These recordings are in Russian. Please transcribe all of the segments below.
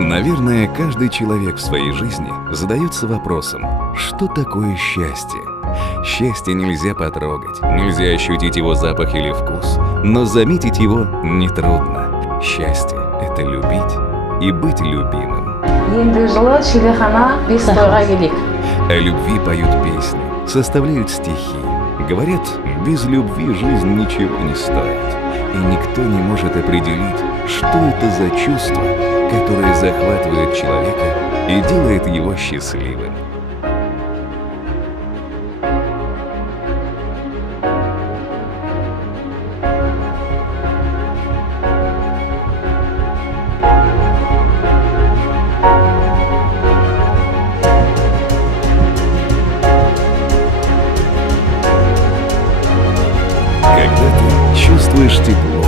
Наверное, каждый человек в своей жизни задается вопросом, что такое счастье? Счастье нельзя потрогать, нельзя ощутить его запах или вкус, но заметить его нетрудно. Счастье — это любить и быть любимым. Енді жылы Шілдехана бес тойға келейік. О любви поют песни, составляют стихи. Говорят, без любви жизнь ничего не стоит. И никто не может определить, что это за чувство, которое захватывает человека и делает его счастливым. Когда ты чувствуешь тепло,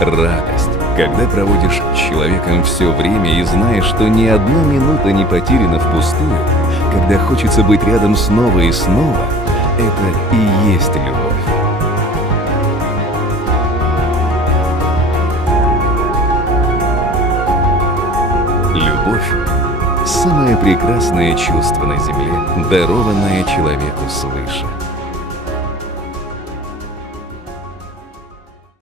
радость, когда проводишь с человеком все время и знаешь, что ни одна минута не потеряна впустую, когда хочется быть рядом снова и снова, это и есть любовь. Любовь — самое прекрасное чувство на земле, дарованное человеку свыше.